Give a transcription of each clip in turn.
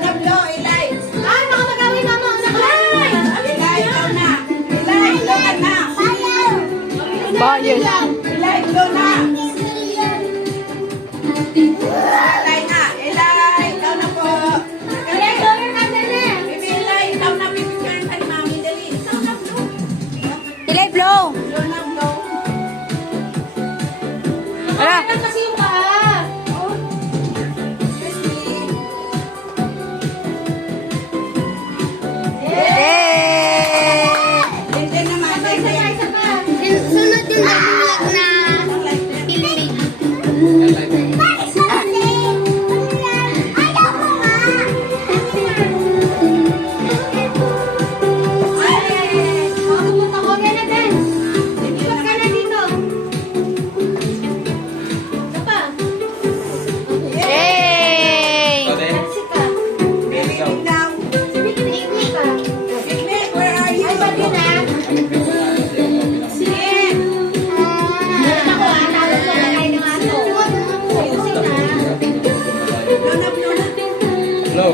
na blow, Ilay. Ay, baka magawin mama ang nakalay. Ilay, ikaw na. Ilay, blow ka na. Bayan. Ilay, blow na. Ilay na. Ilay, ikaw na po. Ilay, blow your candle na. Bibi, Ilay, ikaw na pipicture ka ni Mami. Dali, ikaw na blow. Ilay, blow. Blow na blow. Ala. Ano kasi yung paa? Yay! Hindi naman. Isa pa, isa pa. Sunod yung nag-vlog na kilig. Makapupunta ko agad na din. Ikot ka na dito. Isa pa. Yay! Taxi ka. Bibi, ikaw. Picnic ka. Picnic, where are you? Ay, ba't yun ah? Sige. Ako ah, tawag ko na kayo ng aso. Ayusin na. Blow na, blow na. Hello.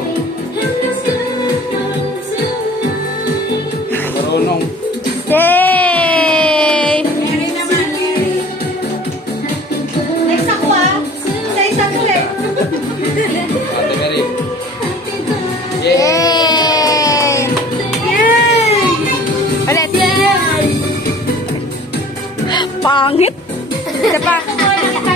Marunong. Yay! Mary naman, Mary. Next ako ah. Isa-isa ulit. Ate Mary. Yay! Yay! Yay! Ulit. Yay! Pangit. Isa pa. Ako lang